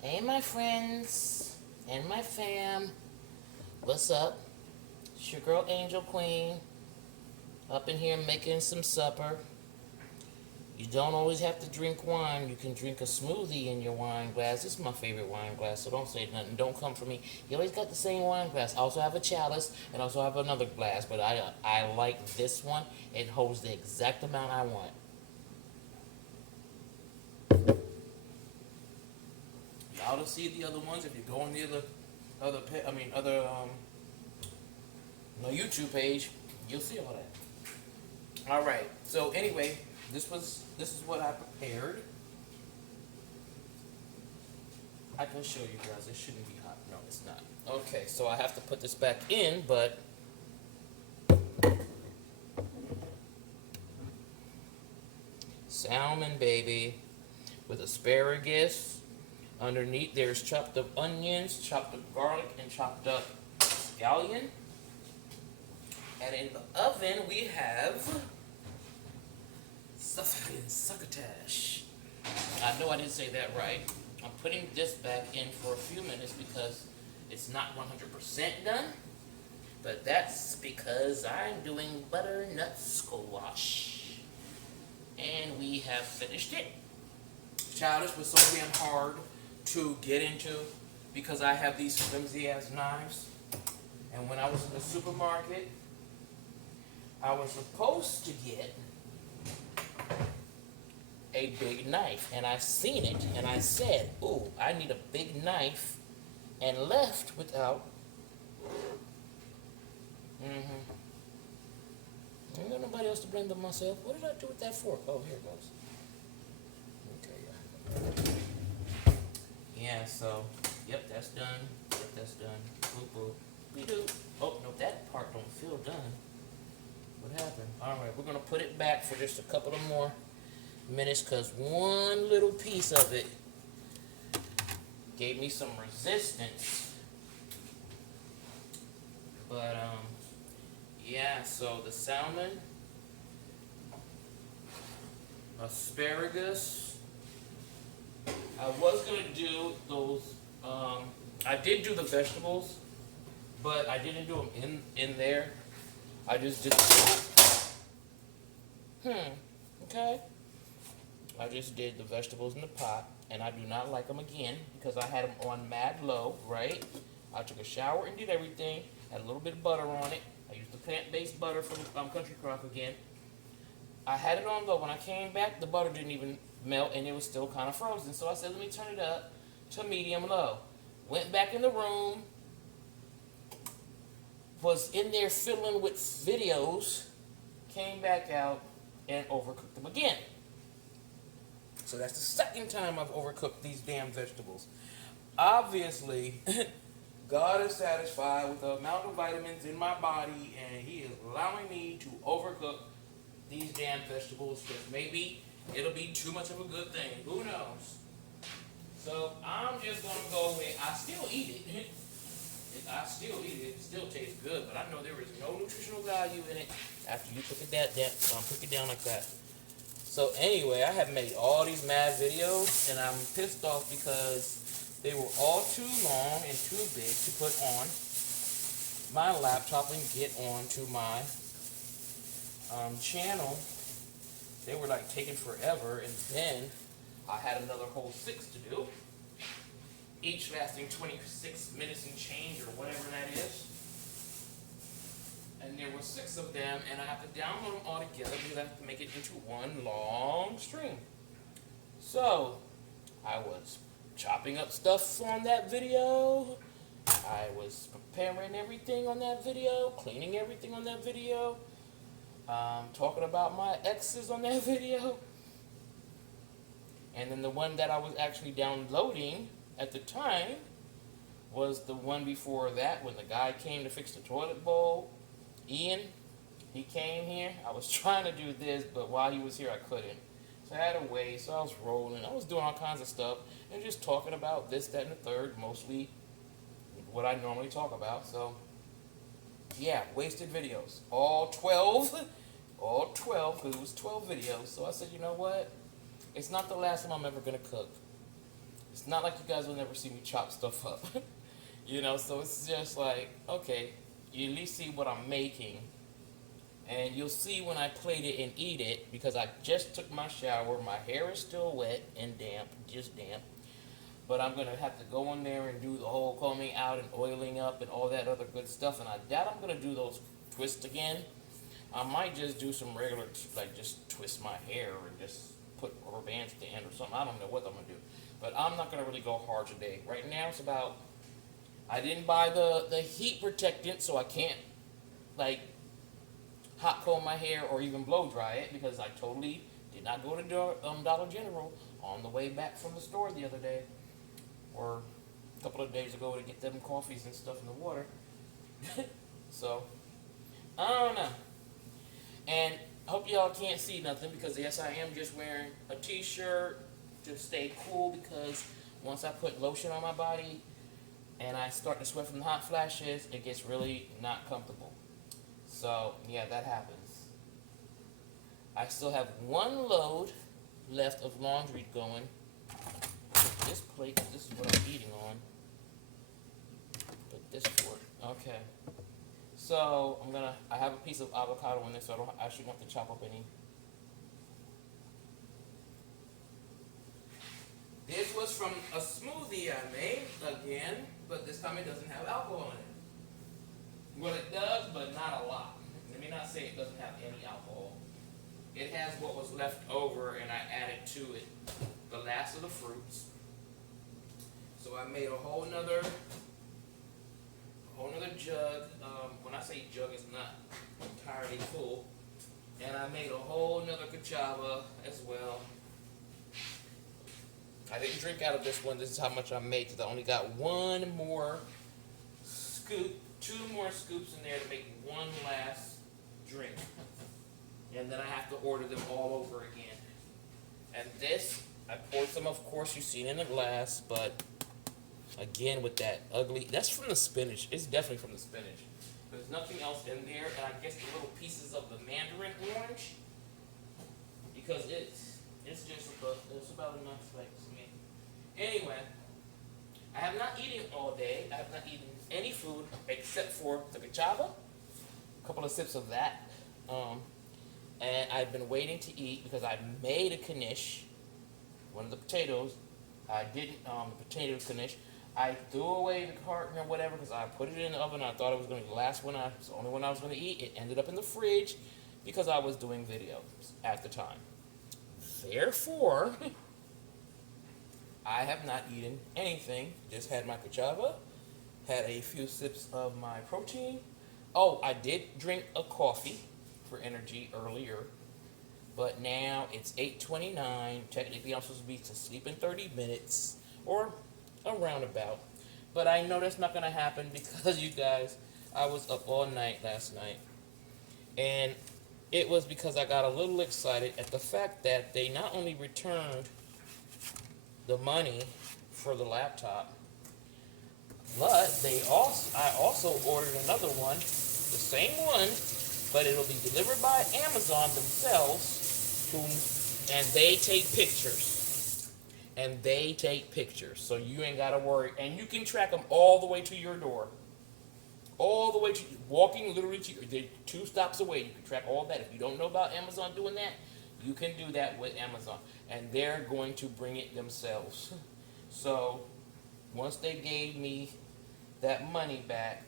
Hey, my friends and my fam. What's up? It's your girl Angel Queen up in here making some supper. You don't always have to drink wine. You can drink a smoothie in your wine glass. This is my favorite wine glass, so don't say nothing. Don't come for me. You always got the same wine glass. I also have a chalice and also have another glass, but I like this one. It holds the exact amount I want. Y'all to see the other ones if you go on the other my YouTube page, you'll see all that. All right. So anyway, this is what I prepared. I can show you guys. It shouldn't be hot. No, it's not. Okay, so I have to put this back in, but salmon, baby, with asparagus. Underneath there's chopped up onions, chopped up garlic, and chopped up scallion. And in the oven we have succotash. I know I didn't say that right. I'm putting this back in for a few minutes because it's not 100% done. But that's because I'm doing butternut squash. And we have finished it. Child, this was so damn hard to get into because I have these flimsy ass knives. And when I was in the supermarket, I was supposed to get a big knife, and I seen it, and I said, "Ooh, I need a big knife," and left without. Ain't got nobody else to blame but myself. What did I do with that fork? Oh, here it goes. Okay, yeah. Yeah. So, yep, that's done. Yep, that's done. Boop boop. We do. Oh no, that part don't feel done. What happened? All right, we're gonna put it back for just a couple of more minutes because one little piece of it gave me some resistance. But yeah. So the salmon, asparagus. I was gonna do those. I did do the vegetables, but I didn't do them in there. I just did. Okay. I just did the vegetables in the pot, and I do not like them again because I had them on mad low, right? I took a shower and did everything. Had a little bit of butter on it. I used the plant-based butter from Country Crock again. I had it on low. When I came back, the butter didn't even melt, and it was still kind of frozen. So I said, let me turn it up to medium low. Went back in the room. Was in there fiddling with videos. Came back out and overcooked them again. So that's the second time I've overcooked these damn vegetables. Obviously, God is satisfied with the amount of vitamins in my body, and He is allowing me to overcook these damn vegetables because maybe it'll be too much of a good thing. Who knows? So I'm just going to go with, I still eat it. I still eat it. It still tastes good, but I know there is no nutritional value in it after you cook it cook it down like that. So anyway, I have made all these mad videos, and I'm pissed off because they were all too long and too big to put on my laptop and get onto my channel. They were like taking forever, and then I had another whole 6 to do, each lasting 26 minutes and change or whatever that is. And there were 6 of them, and I have to download them all together because I have to make it into one long stream. So, I was chopping up stuff on that video. I was preparing everything on that video, cleaning everything on that video, talking about my exes on that video. And then the one that I was actually downloading at the time was the one before that when the guy came to fix the toilet bowl. Ian, he came here. I was trying to do this, but while he was here, I couldn't. So I had to wait, so I was rolling. I was doing all kinds of stuff and just talking about this, that, and the third, mostly what I normally talk about. So, yeah, wasted videos. All 12, because it was 12 videos. So I said, you know what? It's not the last time I'm ever going to cook. It's not like you guys will never see me chop stuff up. You know, so it's just like, okay, you at least see what I'm making. And you'll see when I plate it and eat it, because I just took my shower. My hair is still wet and damp, just damp. But I'm going to have to go in there and do the whole combing out and oiling up and all that other good stuff. And I doubt I'm going to do those twists again. I might just do some regular, like just twist my hair and just put rubber bands at the end or something. I don't know what I'm going to do. But I'm not going to really go hard today. Right now it's about, I didn't buy the heat protectant, so I can't like hot comb my hair or even blow dry it, because I totally did not go to Dollar General on the way back from the store the other day, or a couple of days ago, to get them coffees and stuff in the water. So, I don't know. And I hope y'all can't see nothing, because yes, I am just wearing a t-shirt to stay cool, because once I put lotion on my body and I start to sweat from the hot flashes, it gets really not comfortable. So, yeah, that happens. I still have one load left of laundry going. This plate, this is what I'm eating on. Put this fork. Okay. So, I have a piece of avocado in this, so I don't actually want to chop up any. This was from a smoothie I made, again, but this time it doesn't have alcohol in it. Well, it does, but not a lot. Let me not say it doesn't have any alcohol. It has what was left over, and I added to it the last of the fruits. So I made a whole nother jug. When I say jug, it's not entirely full. And I made a whole nother cachava as well. I didn't drink out of this one. This is how much I made, because I only got one more scoop, 2 more scoops in there to make one last drink. And then I have to order them all over again. And this, I poured some, of course, you've seen in the glass, but again with that ugly, that's from the spinach. It's definitely from the spinach. There's nothing else in there, and I guess the little pieces of the mandarin orange, because it's about enough like for me. Anyway, I have not eaten all day. I have not eaten any food except for the cachava, a couple of sips of that, and I've been waiting to eat because I made a knish, one of the potatoes. I didn't, the potato knish. I threw away the carton or whatever because I put it in the oven. I thought it was going to be the last one, it's the only one I was going to eat. It ended up in the fridge because I was doing videos at the time. Therefore, I have not eaten anything. Just had my cachava, had a few sips of my protein. Oh, I did drink a coffee for energy earlier, but now it's 8:29. Technically, I'm supposed to be to sleep in 30 minutes or around about. But I know that's not going to happen because, you guys, I was up all night last night. And it was because I got a little excited at the fact that they not only returned the money for the laptop, but I also ordered another one, the same one, but it'll be delivered by Amazon themselves, and they take pictures. And they take pictures, so you ain't got to worry. And you can track them all the way to your door. All the way to, walking literally to, they're 2 stops away. You can track all that. If you don't know about Amazon doing that, you can do that with Amazon. And they're going to bring it themselves. So, once they gave me that money back,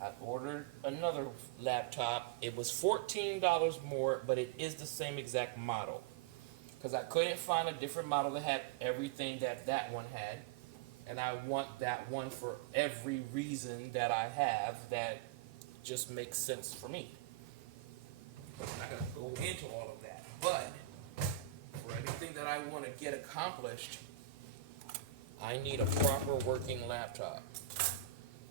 I ordered another laptop. It was $14 more, but it is the same exact model. Because I couldn't find a different model that had everything that one had. And I want that one for every reason that I have that just makes sense for me. I'm not going to go into all of that. But for everything that I want to get accomplished, I need a proper working laptop.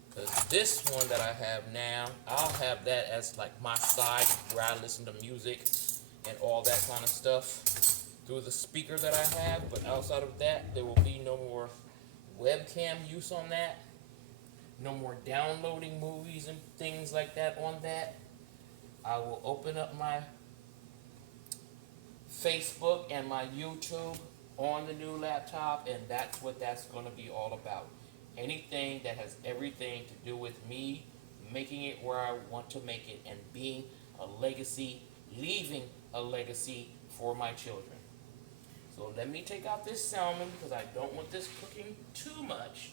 Because this one that I have now, I'll have that as like my side where I listen to music and all that kind of stuff through the speaker that I have. But outside of that, there will be no more webcam use on that. No more downloading movies and things like that on that. I will open up my Facebook and my YouTube on the new laptop, and that's what that's going to be all about. Anything that has everything to do with me making it where I want to make it and being a legacy, leaving a legacy for my children. So let me take out this salmon because I don't want this cooking too much,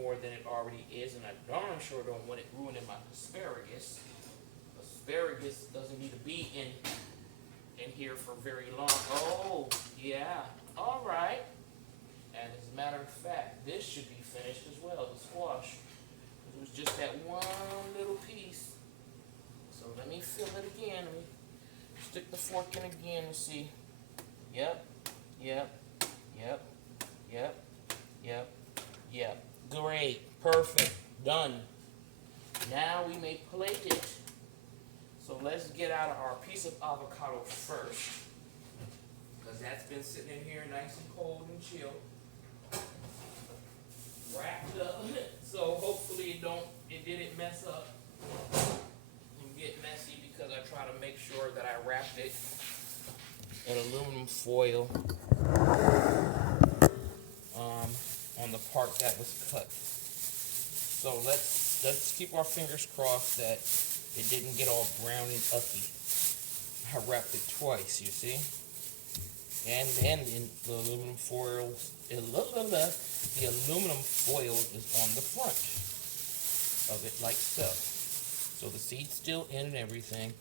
more than it already is, and I darn sure don't want it ruining my asparagus. Asparagus doesn't need to be in here for very long. Oh, yeah. All right. And as a matter of fact, this should be finished as well, the squash. It was just that one little piece. So let me fill it again. Let me stick the fork in again and see. Yep, yep, yep, yep, yep, yep. Great, perfect, done. Now we may plate it. So let's get out our piece of avocado first, because that's been sitting in here nice and cold and chill. Wrapped up, so hopefully it didn't mess up and get messy, because I try to make sure that I wrapped it in aluminum foil on the part that was cut. So let's keep our fingers crossed that it didn't get all brown and ucky. I wrapped it twice, you see? And then the aluminum foil, the aluminum foil is on the front of it like so. So the seed's still in and everything.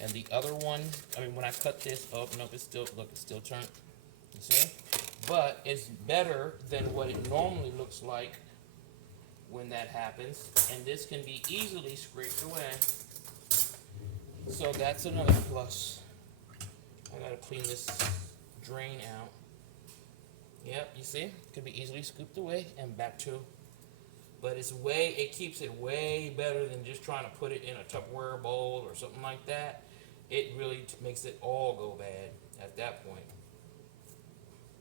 And the other one, I mean, when I cut this, oh no, it's still, look, it's still turned, you see? But it's better than what it normally looks like when that happens, and this can be easily scraped away. So that's another plus. I gotta clean this drain out. Yep, you see? It can be easily scooped away and back to, but it keeps it way better than just trying to put it in a Tupperware bowl or something like that. It really makes it all go bad at that point,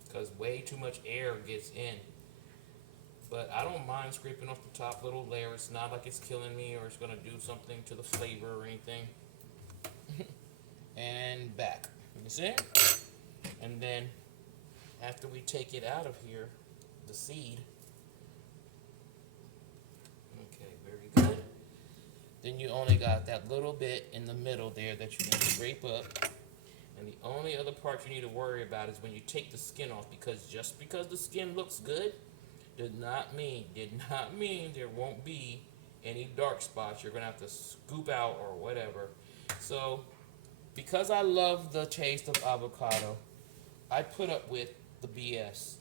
because way too much air gets in. But I don't mind scraping off the top little layer. It's not like it's killing me or it's going to do something to the flavor or anything. And back. You see? And then after we take it out of here, the seed. Okay, very good. Then you only got that little bit in the middle there that you can scrape up. And the only other part you need to worry about is when you take the skin off, because just because the skin looks good did not mean there won't be any dark spots you're gonna have to scoop out or whatever. So because I love the taste of avocado, I put up with the BS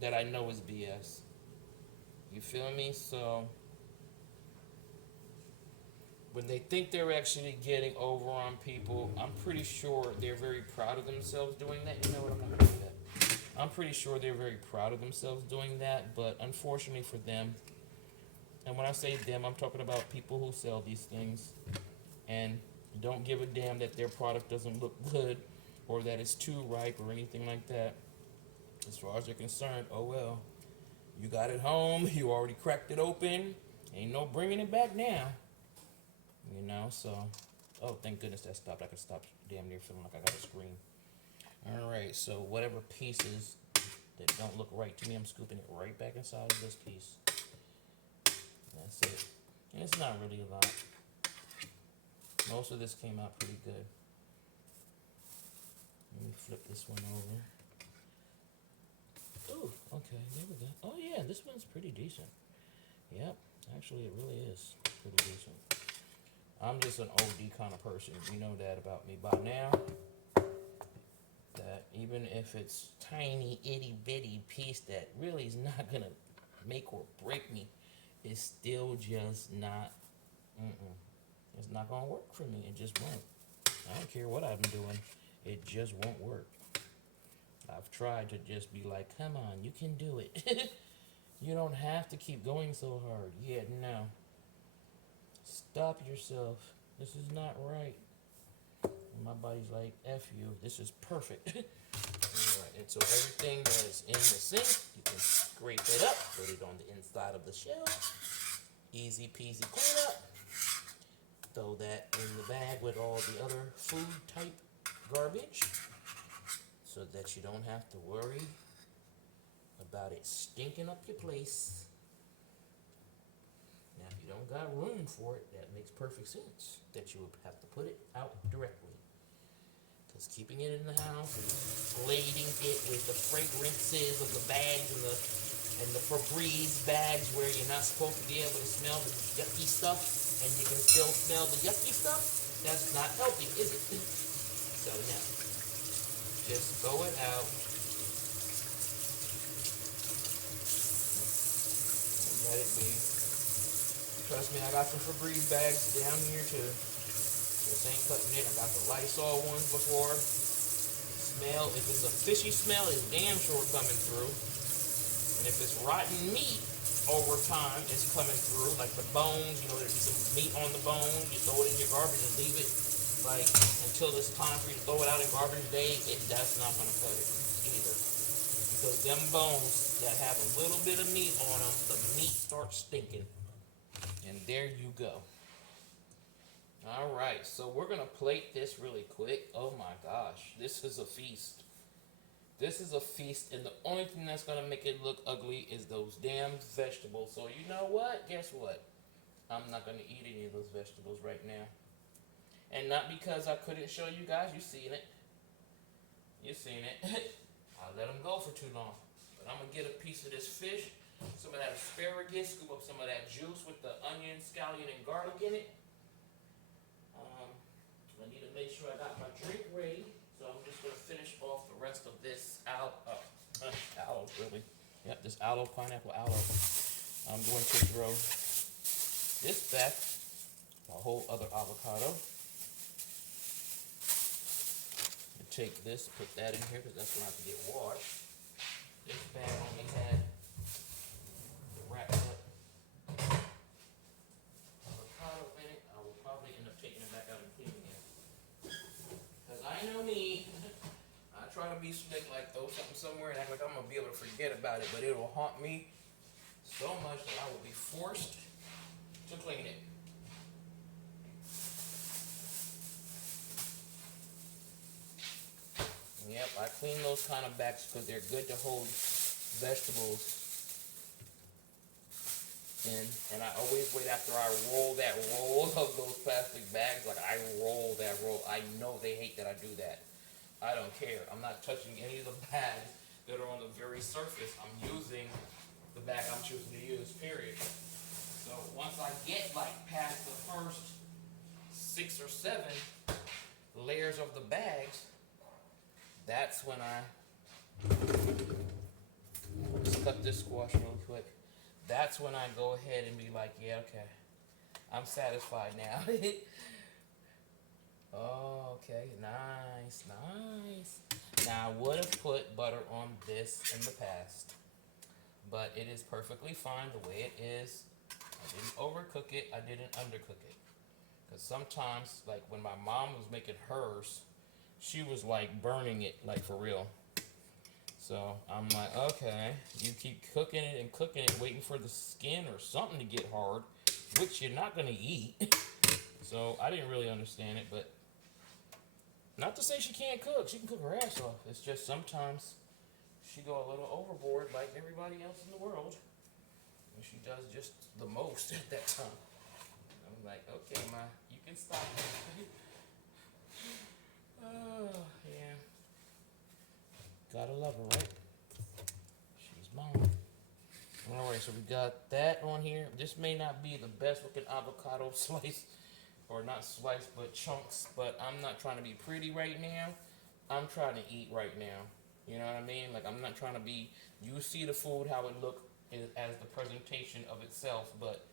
that I know is BS. You feel me? So when they think they're actually getting over on people, I'm pretty sure they're very proud of themselves doing that. You know what, I'm not gonna do that. I'm pretty sure they're very proud of themselves doing that, but unfortunately for them, and when I say them, I'm talking about people who sell these things and don't give a damn that their product doesn't look good or that it's too ripe or anything like that. As far as they're concerned, oh well, you got it home, you already cracked it open, ain't no bringing it back now. You know, so, oh, thank goodness that stopped. I could stop damn near feeling like I got a scream. Alright, so whatever pieces that don't look right to me, I'm scooping it right back inside of this piece. That's it. And it's not really a lot. Most of this came out pretty good. Let me flip this one over. Ooh, okay, there we go. Oh yeah, this one's pretty decent. Yep, actually it really is pretty decent. I'm just an OD kind of person. You know that about me by now. That even if it's tiny itty bitty piece that really is not gonna make or break me, it's still just not, it's not gonna work for me. It just won't. I don't care what I'm doing, it just won't work. I've tried to just be like, come on, you can do it. You don't have to keep going so hard. Yeah, no. Stop yourself. This is not right. And my body's like, F you, this is perfect. Alright, and so everything that is in the sink, you can scrape it up, put it on the inside of the shell. Easy peasy cleanup. Throw that in the bag with all the other food type garbage so that you don't have to worry about it stinking up your place. Now, if you don't got room for it, that makes perfect sense that you would have to put it out directly. Because keeping it in the house and lading it with the fragrances of the bags and the Febreze bags where you're not supposed to be able to smell the yucky stuff and you can still smell the yucky stuff, that's not healthy, is it? So now, just throw it out and let it be. Trust me, I got some Febreze bags down here too. Just ain't cutting it. I got the Lysol ones before. Smell, if it's a fishy smell, it's damn sure coming through. And if it's rotten meat over time, it's coming through. Like the bones, you know, there'd be some meat on the bone. You throw it in your garbage and leave it like until it's time for you to throw it out in garbage day. That's not gonna cut it either. Because them bones that have a little bit of meat on them, the meat starts stinking. And there you go. All right, so we're gonna plate this really quick. Oh my gosh, this is a feast. This is a feast, and the only thing that's gonna make it look ugly is those damn vegetables. So you know what? Guess what? I'm not gonna eat any of those vegetables right now. And not because I couldn't show you guys. You seen it. You seen it. I let them go for too long. But I'm gonna get a piece of this fish, some of that asparagus, scoop up some of that juice with the onion, scallion, and garlic in it. I need to make sure I got my drink ready, so I'm just going to finish off the rest of this aloe, really. Yep, this aloe, pineapple aloe. I'm going to throw this back, a whole other avocado. And take this, put that in here, because that's going to have to get washed. This bag only had the wrapped up avocado in it. I will probably end up taking it back out and cleaning it. Because I know me, I try to be slick, like throw something somewhere and act like I'm going to be able to forget about it, but it will haunt me so much that I will be forced to clean it. Yep, I clean those kind of bags because they're good to hold vegetables in. And I always wait after I roll that roll of those plastic bags. Like I roll that roll. I know they hate that I do that. I don't care. I'm not touching any of the bags that are on the very surface. I'm using the bag I'm choosing to use, period. So once I get like past the first 6 or 7 layers of the bags, that's when I just cut this squash real quick. That's when I go ahead and be like, yeah, okay, I'm satisfied now. Oh, okay, nice, nice. Now I would have put butter on this in the past, but it is perfectly fine the way it is. I didn't overcook it, I didn't undercook it. Because sometimes, like when my mom was making hers, she was like burning it, like for real. So I'm like, okay, you keep cooking it and cooking it, waiting for the skin or something to get hard, which you're not gonna eat. So I didn't really understand it, but not to say she can't cook. She can cook her ass off. It's just sometimes she go a little overboard like everybody else in the world. And she does just the most at that time. I'm like, okay, Ma, you can stop. Oh, yeah. Gotta love her, right? She's mom. Alright, so we got that on here. This may not be the best looking avocado slice, or not slice, but chunks, but I'm not trying to be pretty right now. I'm trying to eat right now. You know what I mean? Like, I'm not trying to be, you see the food, how it look as the presentation of itself, but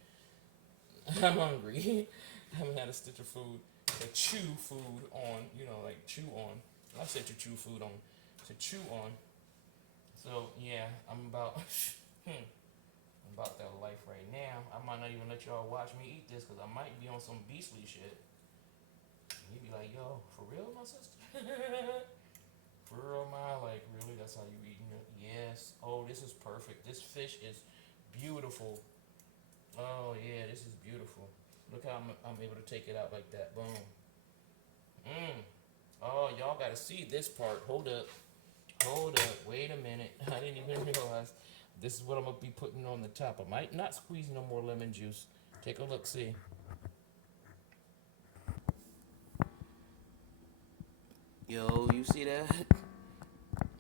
I'm hungry. I haven't had a stitch of food to chew food on, you know, like chew on. I said to chew food on, to chew on. So, yeah, I'm about, I'm about that life right now. I might not even let y'all watch me eat this because I might be on some beastly shit. And you'd be like, yo, for real, my sister? For real, ma? Like, really? That's how you eating it? Yes. Oh, this is perfect. This fish is beautiful. Oh, yeah, this is beautiful. Look how I'm able to take it out like that. Boom. Mmm. Oh, y'all gotta see this part. Hold up. Hold up. Wait a minute. I didn't even realize this is what I'm gonna be putting on the top. I might not squeeze no more lemon juice. Take a look, see. Yo, you see that?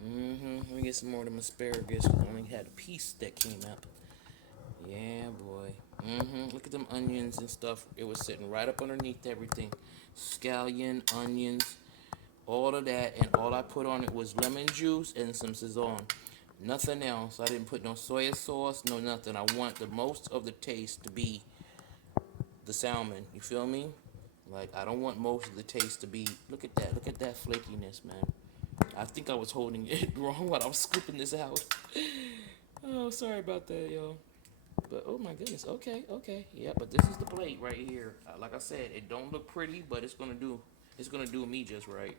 Let me get some more of them asparagus. I only had a piece that came up. Yeah, boy. Look at them onions and stuff. It was sitting right up underneath everything. Scallion, onions, all of that, and all I put on it was lemon juice and some Sazon. Nothing else. I didn't put no soy sauce, no nothing. I want the most of the taste to be the salmon. You feel me? Like, I don't want most of the taste to be. Look at that. Look at that flakiness, man. I think I was holding it wrong while I was scooping this out. Oh, sorry about that, yo. But oh my goodness. Okay, okay. Yeah, but this is the plate right here. Like I said, it don't look pretty, but it's gonna do. It's gonna do me just right.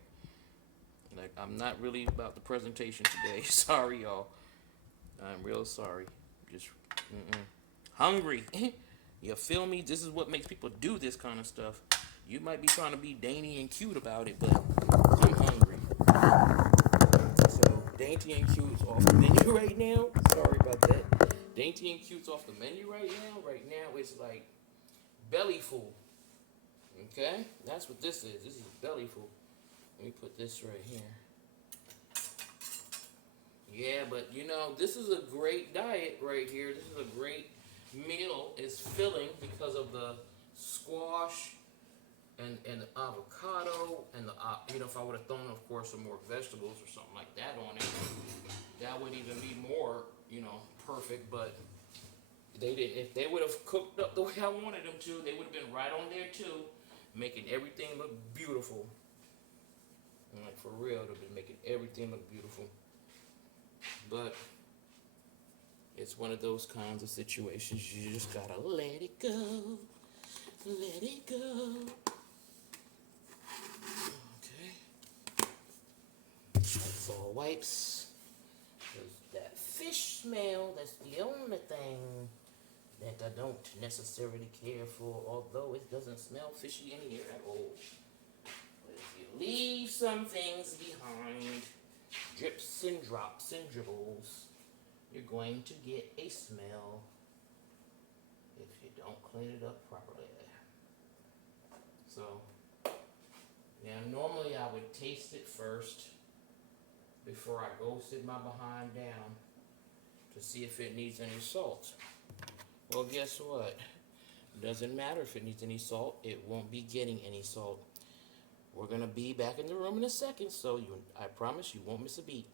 Like, I'm not really about the presentation today. Sorry, y'all. I'm real sorry. Just hungry. You feel me? This is what makes people do this kind of stuff. You might be trying to be dainty and cute about it, but I'm hungry. So dainty and cute's off the menu right now. Sorry about that. Dainty and cute's off the menu right now. Right now it's like belly full. Okay? That's what this is. This is belly full. Let me put this right here. Yeah, but you know, this is a great diet right here. This is a great meal. It's filling because of the squash and the avocado and the you know, if I would have thrown, of course, some more vegetables or something like that on it, that would even be more, you know, perfect. But they didn't. If they would have cooked up the way I wanted them to, they would have been right on there too, making everything look beautiful. And like for real, they've been making everything look beautiful. But it's one of those kinds of situations you just gotta let it go. Let it go. Okay. Lysol wipes. Cause that fish smell, that's the only thing that I don't necessarily care for, although it doesn't smell fishy in here at all. But if you leave some things behind, drips and drops and dribbles, you're going to get a smell if you don't clean it up properly. So, now normally I would taste it first before I go sit my behind down to see if it needs any salt. Well, guess what? Doesn't matter if it needs any salt. It won't be getting any salt. We're gonna be back in the room in a second, so I promise you won't miss a beat.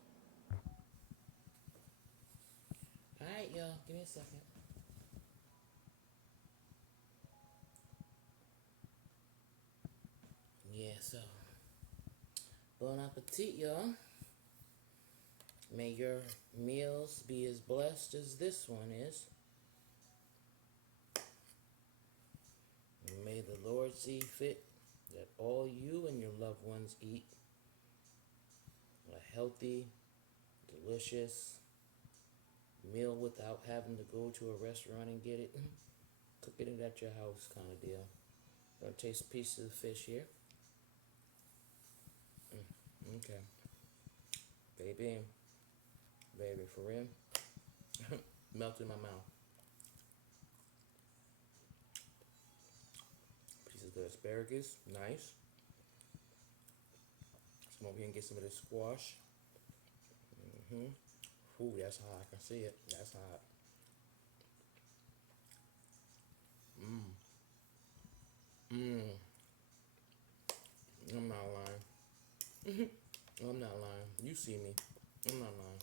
All right, y'all. Give me a second. Yeah, so bon appetit, y'all. May your meals be as blessed as this one is. And may the Lord see fit that all you and your loved ones eat a healthy, delicious meal without having to go to a restaurant and get it. Cooking it at your house kind of deal. Gonna taste a piece of the fish here. Okay. Baby, for real. Melted in my mouth. Piece of the asparagus, nice. Come over here and get some of this squash. Ooh, that's hot. I can see it. That's hot. I'm not lying. I'm not lying. You see me. I'm not lying.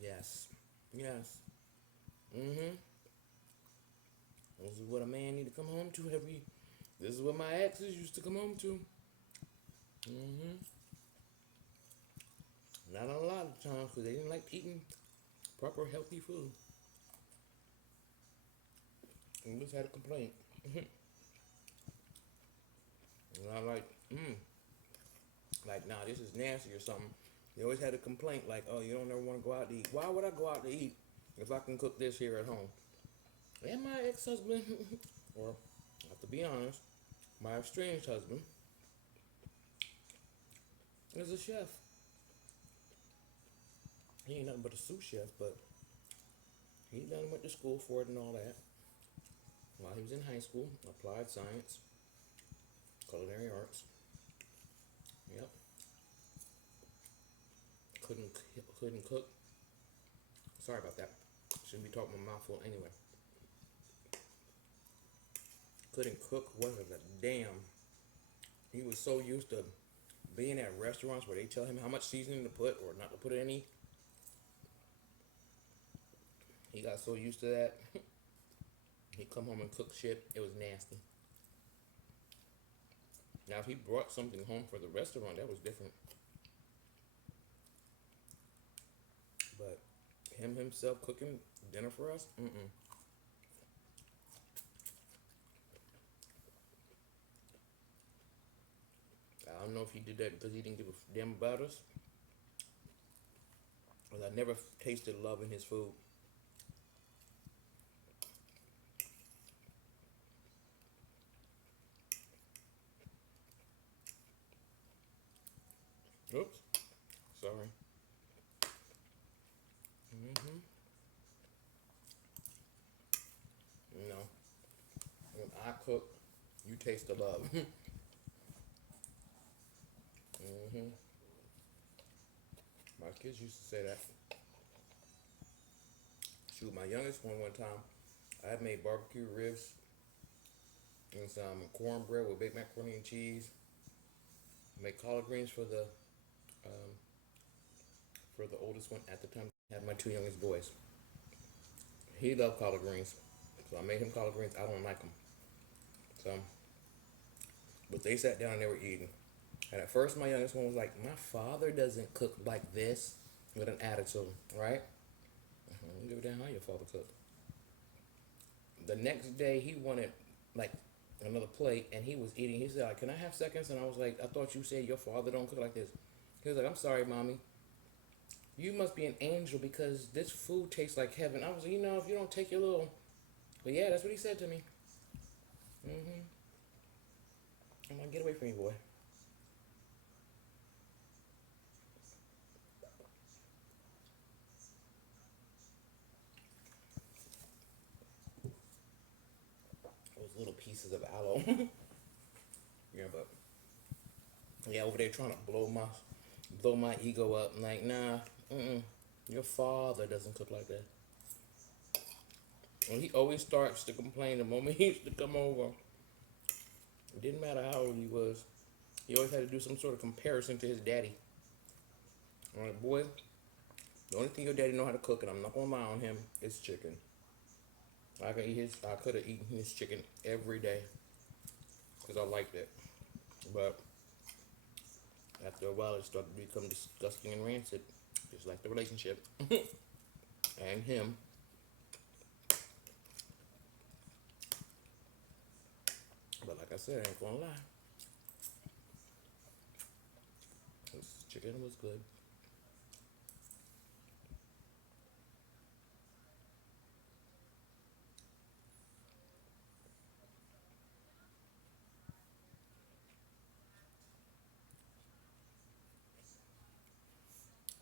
Yes. Yes. This is what a man need to come home to every. This is what my exes used to come home to. Not a lot of times because they didn't like eating proper healthy food. And just had a complaint. And I'm like, nah, this is nasty or something. They always had a complaint like, oh, you don't ever want to go out to eat. Why would I go out to eat if I can cook this here at home? And my ex-husband, or I to be honest, my estranged husband is a chef. He ain't nothing but a sous chef, but he done went to school for it and all that. While he was in high school, applied science, culinary arts. Yep. Couldn't cook. Sorry about that. Shouldn't be talking my mouth full anyway. Couldn't cook worth a damn. He was so used to being at restaurants where they tell him how much seasoning to put or not to put any. He got so used to that. He'd come home and cook shit. It was nasty. Now, if he brought something home for the restaurant, that was different. But him himself cooking dinner for us? Mm-mm. I don't know if he did that because he didn't give a damn about us. Because I never tasted love in his food. Oops. Sorry. Mm-hmm. No. When I cook, you taste the love. Mm-hmm. My kids used to say that. Shoot, my youngest one time, I had made barbecue ribs and some cornbread with baked macaroni and cheese. Made collard greens um, for the oldest one at the time. I had my two youngest boys. He loved collard greens, so I made him collard greens. I don't like them, so but they sat down and they were eating. And at first, my youngest one was like, "My father doesn't cook like this," with an attitude, right? I don't give a damn how your father cooked. The next day, he wanted like another plate, and he was eating. He said, like, "Can I have seconds?" And I was like, "I thought you said your father don't cook like this." He was like, "I'm sorry, mommy. You must be an angel because this food tastes like heaven." I was like, if you don't take your little, but yeah, that's what he said to me. Mm-hmm. I'm like, get away from me, boy. Those little pieces of aloe. Yeah, but yeah, over there trying to blow my ego up. I'm like, nah, your father doesn't cook like that. And he always starts to complain the moment he used to come over. It didn't matter how old he was. He always had to do some sort of comparison to his daddy. I'm like, boy, the only thing your daddy know how to cook, and I'm not gonna lie on him, is chicken. I could have eaten his chicken every day because I liked it. But after a while, it started to become disgusting and rancid, just like the relationship and him. But like I said, I ain't gonna lie, this chicken was good.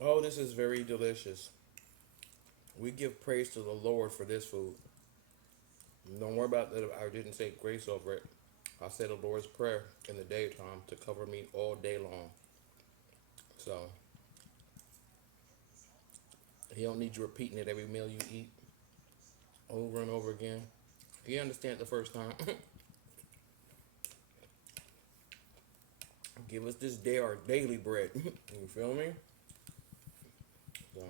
Oh, this is very delicious. We give praise to the Lord for this food. Don't worry about that. I didn't say grace over it. I said the Lord's Prayer in the daytime to cover me all day long. So He don't need you repeating it every meal you eat over and over again. He understand the first time. Give us this day our daily bread. You feel me? So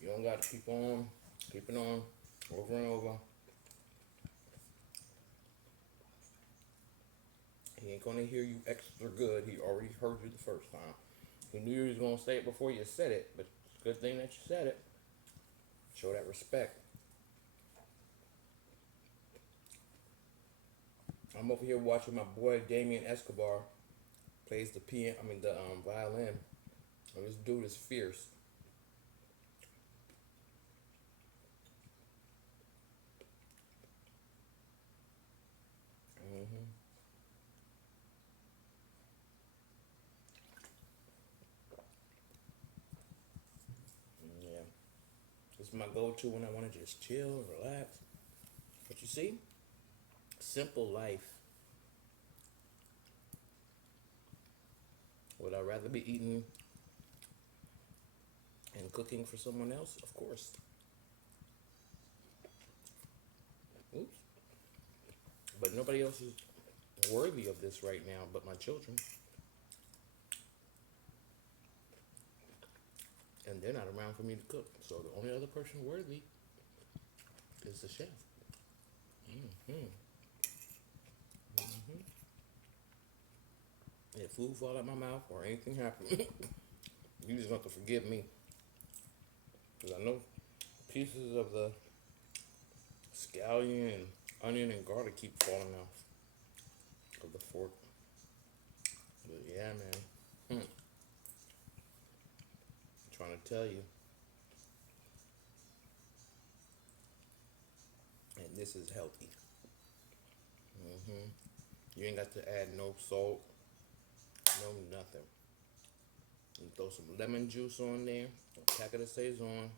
you don't got to keep it on, over and over. He ain't gonna hear you extra good. He already heard you the first time. He knew you was gonna say it before you said it, but it's a good thing that you said it. Show that respect. I'm over here watching my boy Damien Escobar plays the piano. I mean the violin. And this dude is fierce. Yeah. It's my go-to when I want to just chill, relax. But you see, simple life. Would I rather be eating and cooking for someone else? Of course. Oops. But nobody else is worthy of this right now but my children. And they're not around for me to cook. So the only other person worthy is the chef. Mm-hmm. Mm-hmm. If food fall out my mouth or anything happens, you just have to forgive me. Because I know pieces of the scallion and onion and garlic keep falling off of the fork. But yeah, man. I'm trying to tell you. And this is healthy. You ain't got to add no salt, no nothing. You throw some lemon juice on there, a packet of Saison,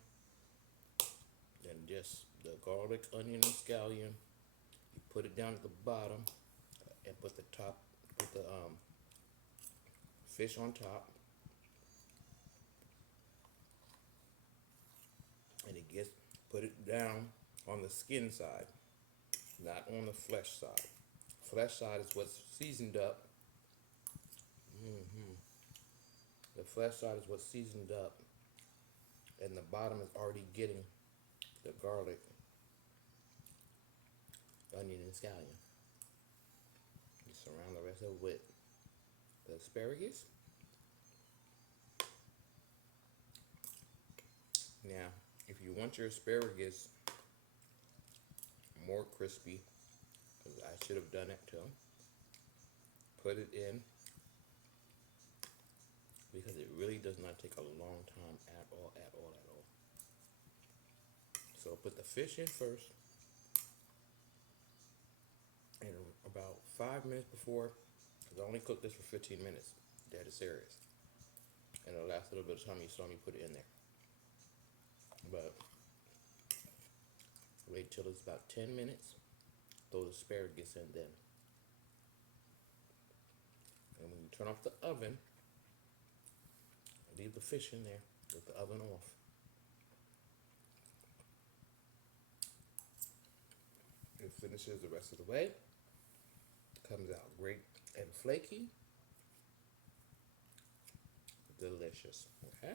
then just the garlic, onion, and scallion. You put it down at the bottom and put the fish on top, and it gets put it down on the skin side, not on the flesh side. Flesh side is what's seasoned up. The flesh side is what's seasoned up, and the bottom is already getting the garlic, onion, and scallion. You surround the rest of it with the asparagus. Now, if you want your asparagus more crispy, because I should have done it too, put it in, because it really does not take a long time at all, at all, at all. So put the fish in first, and about 5 minutes before, because I only cooked this for 15 minutes, dead serious. And the last little bit of time you saw me put it in there. But wait till it's about 10 minutes, throw the asparagus in then. And when you turn off the oven, leave the fish in there with the oven off. It finishes the rest of the way. Comes out great and flaky. Delicious. Okay?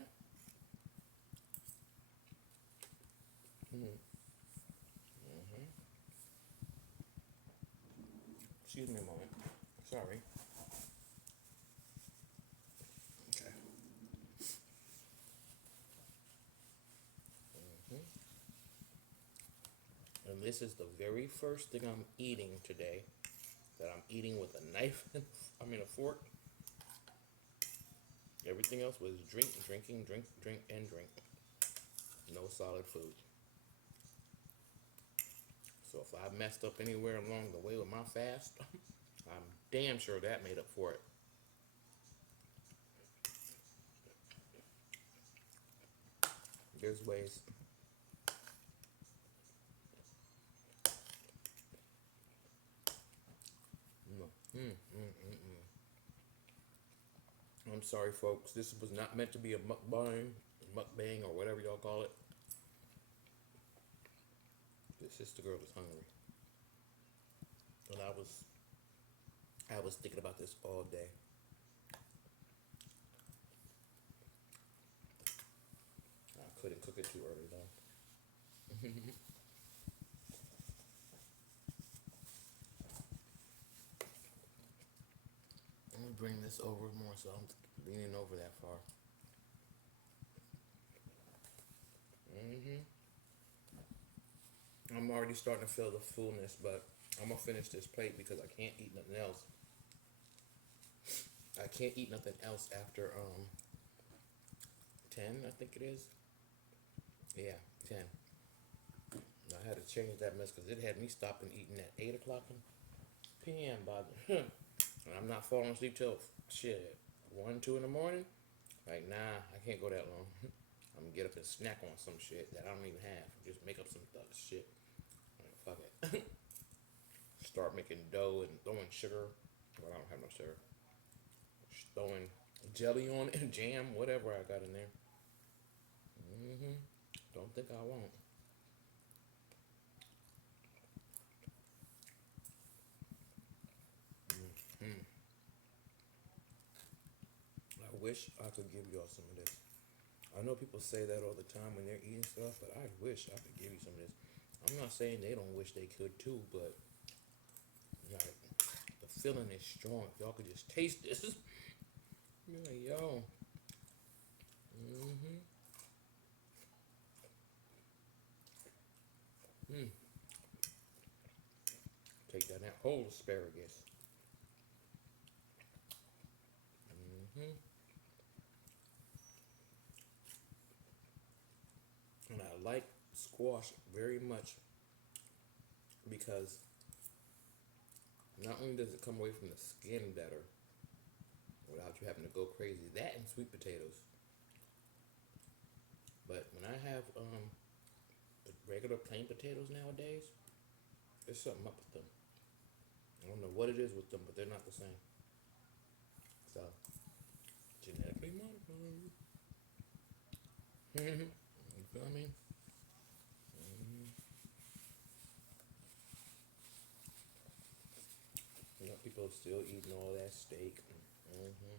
Excuse me a moment. Sorry. Okay. And this is the very first thing I'm eating today that I'm eating with a knife, a fork. Everything else was drinking, drink, and drink. No solid food. So if I messed up anywhere along the way with my fast, I'm damn sure that made up for it. There's ways. I'm sorry, folks. This was not meant to be a mukbang, or whatever y'all call it. This sister girl is hungry. And I was thinking about this all day. I couldn't cook it too early though. Let me bring this over more so I'm leaning over that far. I'm already starting to feel the fullness, but I'm gonna finish this plate because I can't eat nothing else. I can't eat nothing else after 10, I think it is. Yeah, 10. I had to change that mess because it had me stopping eating at 8 o'clock p.m. by the, and I'm not falling asleep till shit 1, 2 in the morning. Like nah, I can't go that long. I'm gonna get up and snack on some shit that I don't even have. Just make up some shit. Like, fuck it. Start making dough and throwing sugar. Well, I don't have no sugar. Just throwing jelly on it, jam, whatever I got in there. Don't think I won't. I wish I could give y'all some of this. I know people say that all the time when they're eating stuff, but I wish I could give you some of this. I'm not saying they don't wish they could too, but like the feeling is strong. If y'all could just taste this, you're like, yo. Mm-hmm. Take that whole asparagus. Mm-hmm. And I like squash very much because not only does it come away from the skin better without you having to go crazy, that and sweet potatoes. But when I have the regular plain potatoes nowadays, there's something up with them. I don't know what it is with them, but they're not the same. So, genetically modified. You feel me? You know, people still eating all that steak. Mm-hmm.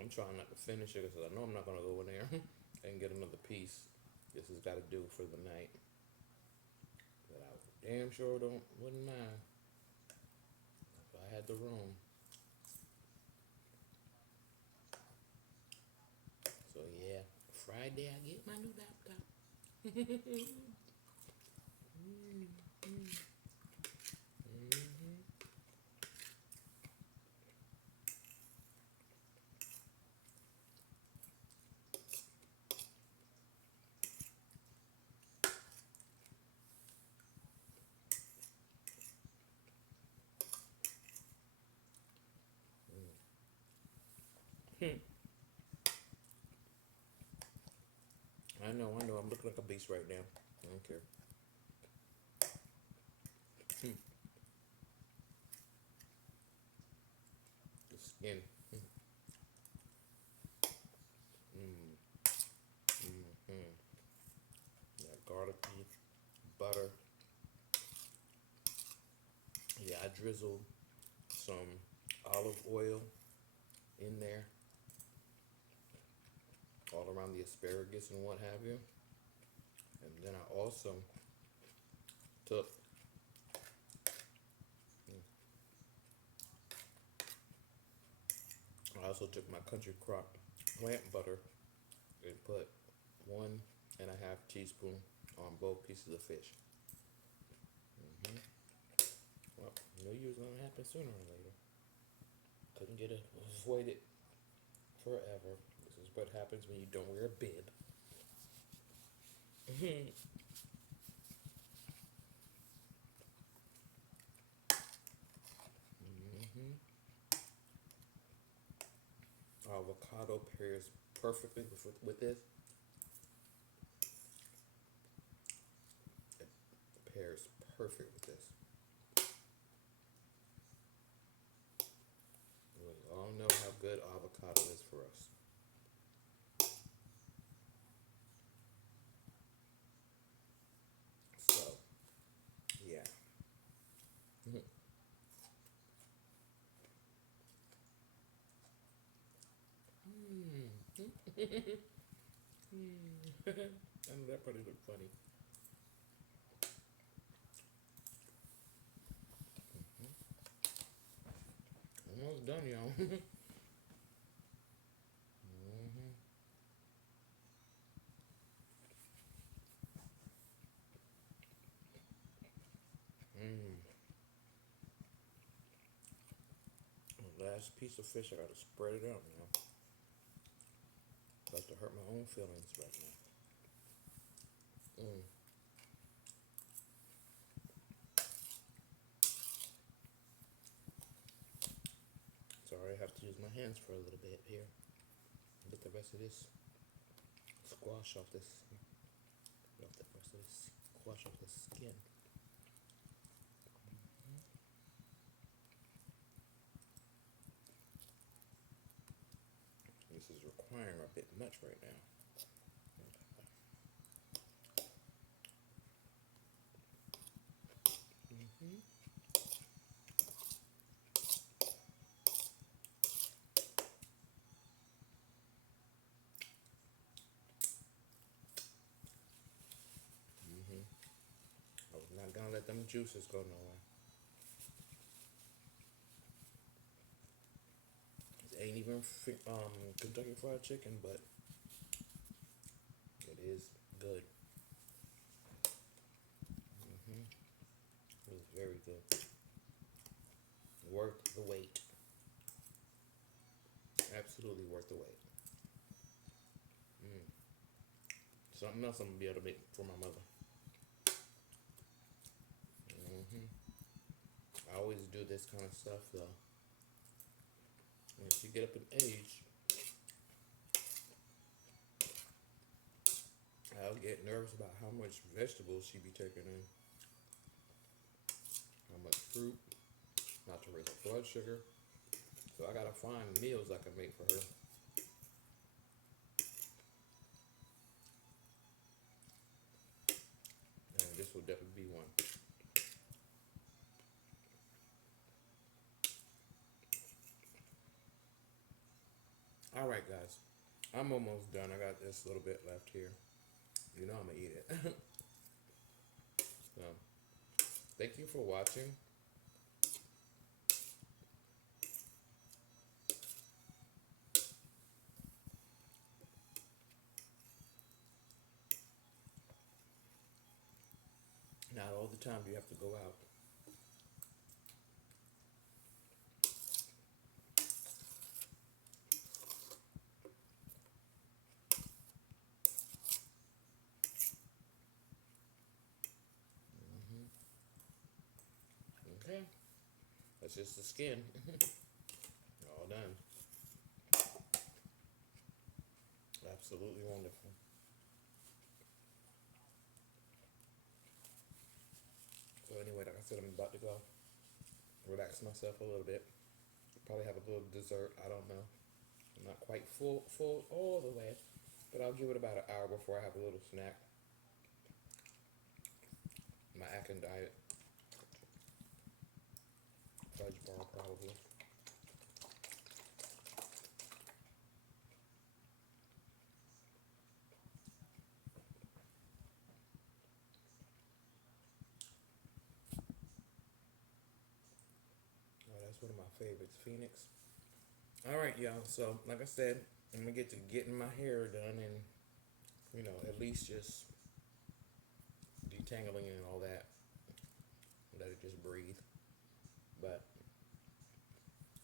I'm trying not to finish it because I know I'm not gonna go in there and get another piece. This has got to do for the night. But I damn sure wouldn't mind if I had the room. So yeah, Friday I get my new laptop. I know. I'm looking like a beast right now. I don't care. The skin. That garlicky butter. Yeah, I drizzled some olive oil in there, all around the asparagus and what have you. And then I also took, my country crock plant butter and put 1.5 teaspoon on both pieces of fish. Well, knew you was gonna happen sooner or later. Couldn't get it avoided forever. This is what happens when you don't wear a bib. Avocado pairs perfectly with this. It pairs perfect with this. We all know how good avocado is for us. So, yeah. I know that probably look funny. Almost done, y'all. The last piece of fish, I gotta spread it out now. About to hurt my own feelings right now. Sorry, I have to use my hands for a little bit here. Get the rest of this squash off this. Get the rest of this squash off the skin. This is requiring a bit much right now. I was not gonna let them juices go nowhere. It ain't even Kentucky Fried Chicken, but it is good. It was very good. Worth the wait. Absolutely worth the wait. Something else I'm gonna be able to make for my mother. I always do this kind of stuff though. Once you get up in age, I'll get nervous about how much vegetables she be taking in, how much fruit, not to raise her blood sugar. So I gotta find meals I can make for her. And this will definitely be one. All right, guys. I'm almost done. I got this little bit left here. You know I'm gonna eat it. So, thank you for watching. Not all the time do you have to go out. Okay. That's just the skin. All done. Absolutely wonderful. So anyway, like I said, I'm about to go relax myself a little bit. Probably have a little dessert. I don't know. I'm not quite full all the way, but I'll give it about an hour before I have a little snack. My Atkins diet. Fudge bar probably. Oh, that's one of my favorites, Phoenix. All right, y'all. So, like I said, I'm gonna get to getting my hair done and, at least just detangling and all that. Let it just breathe. But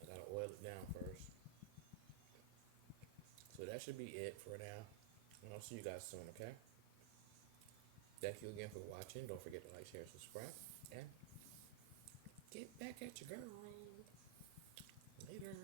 I gotta oil it down first. So that should be it for now. And I'll see you guys soon, okay? Thank you again for watching. Don't forget to like, share, subscribe, and get back at your girl. Later.